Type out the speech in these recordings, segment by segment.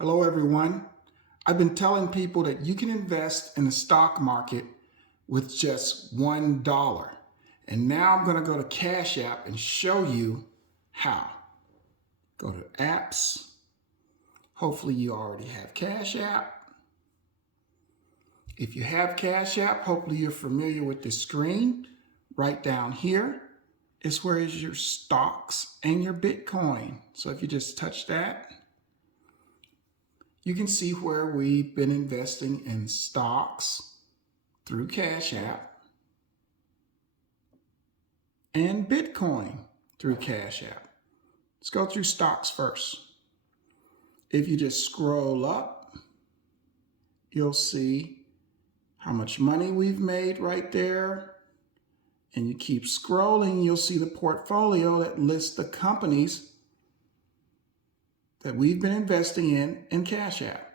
Hello, everyone. I've been telling people that you can invest in the stock market with just $1. And now I'm going to go to Cash App and show you how. Go to apps. Hopefully you already have Cash App. If you have Cash App, hopefully you're familiar with this screen. Right down here is where is your stocks and your Bitcoin. So if you just touch that, you can see where we've been investing in stocks through Cash App and Bitcoin through Cash App. Let's go through stocks first. If you just scroll up, you'll see how much money we've made right there. And you keep scrolling, you'll see the portfolio that lists the companies that we've been investing in Cash App.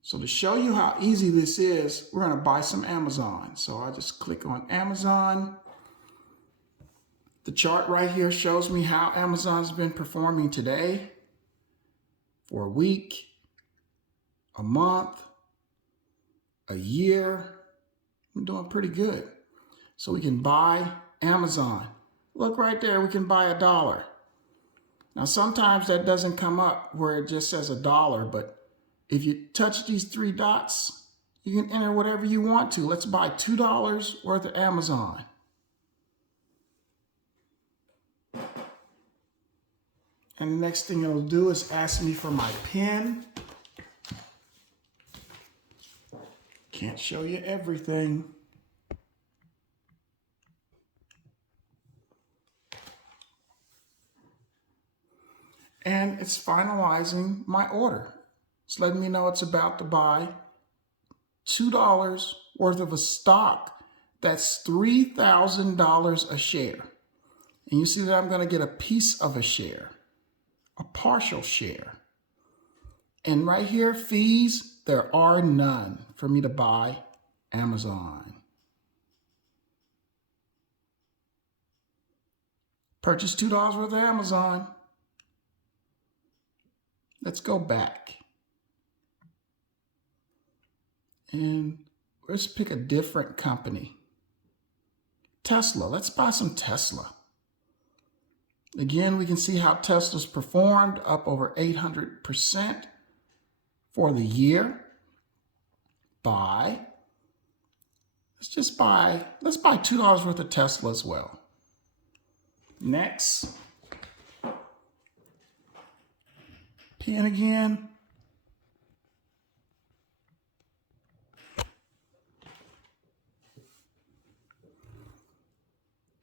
So to show you how easy this is, we're going to buy some Amazon. So I just click on Amazon. The chart right here shows me how Amazon's been performing today for a week, a month, a year. I'm doing pretty good. So we can buy Amazon. Look right there, we can buy $1. Now sometimes that doesn't come up where it just says $1, but if you touch these three dots, you can enter whatever you want to. Let's buy $2 worth of Amazon. And the next thing it'll do is ask me for my PIN. Can't show you everything. And it's finalizing my order. It's letting me know it's about to buy $2 worth of a stock. That's $3,000 a share. And you see that I'm going to get a piece of a share, a partial share. And right here, fees, there are none for me to buy Amazon. Purchase $2 worth of Amazon. Let's go back. And let's pick a different company. Tesla, let's buy some Tesla. Again, we can see how Tesla's performed, up over 800% for the year. Buy. Let's buy $2 worth of Tesla as well. Next. PIN again.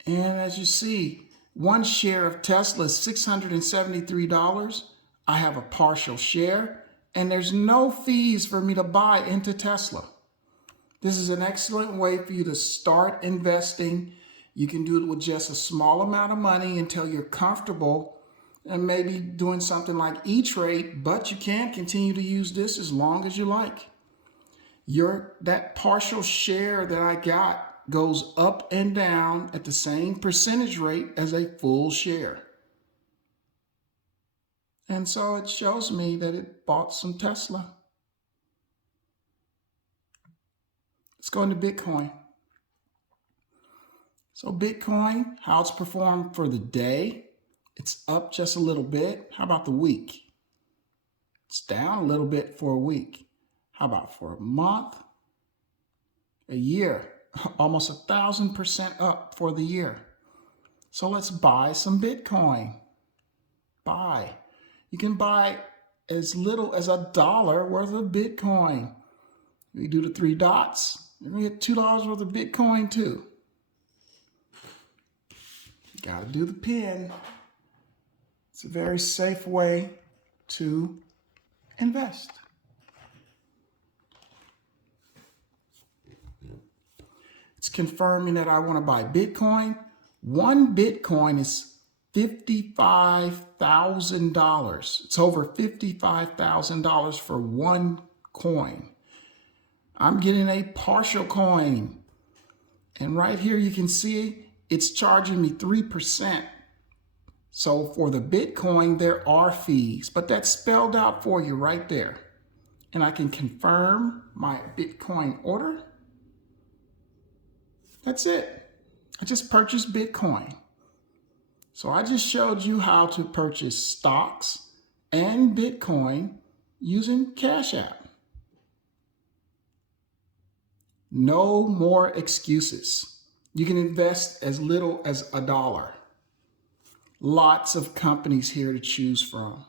And as you see, one share of Tesla is $673. I have a partial share, and there's no fees for me to buy into Tesla. This is an excellent way for you to start investing. You can do it with just a small amount of money until you're comfortable and maybe doing something like E-Trade, but you can continue to use this as long as you like. That partial share that I got goes up and down at the same percentage rate as a full share. And so it shows me that it bought some Tesla. Let's go into Bitcoin. So Bitcoin, how it's performed for the day, it's up just a little bit. How about the week? It's down a little bit for a week. How about for a month? A year? Almost 1,000% up for the year. So let's buy some Bitcoin. Buy. You can buy as little as $1 worth of Bitcoin. We do the three dots. You're going to get $2 worth of Bitcoin too. Got to do the PIN. It's a very safe way to invest. It's confirming that I want to buy Bitcoin. One Bitcoin is $55,000. It's over $55,000 for one coin. I'm getting a partial coin. And right here you can see it's charging me 3%. So for the Bitcoin, there are fees, but that's spelled out for you right there. And I can confirm my Bitcoin order. That's it. I just purchased Bitcoin. So I just showed you how to purchase stocks and Bitcoin using CashApp. No more excuses. You can invest as little as $1. Lots of companies here to choose from.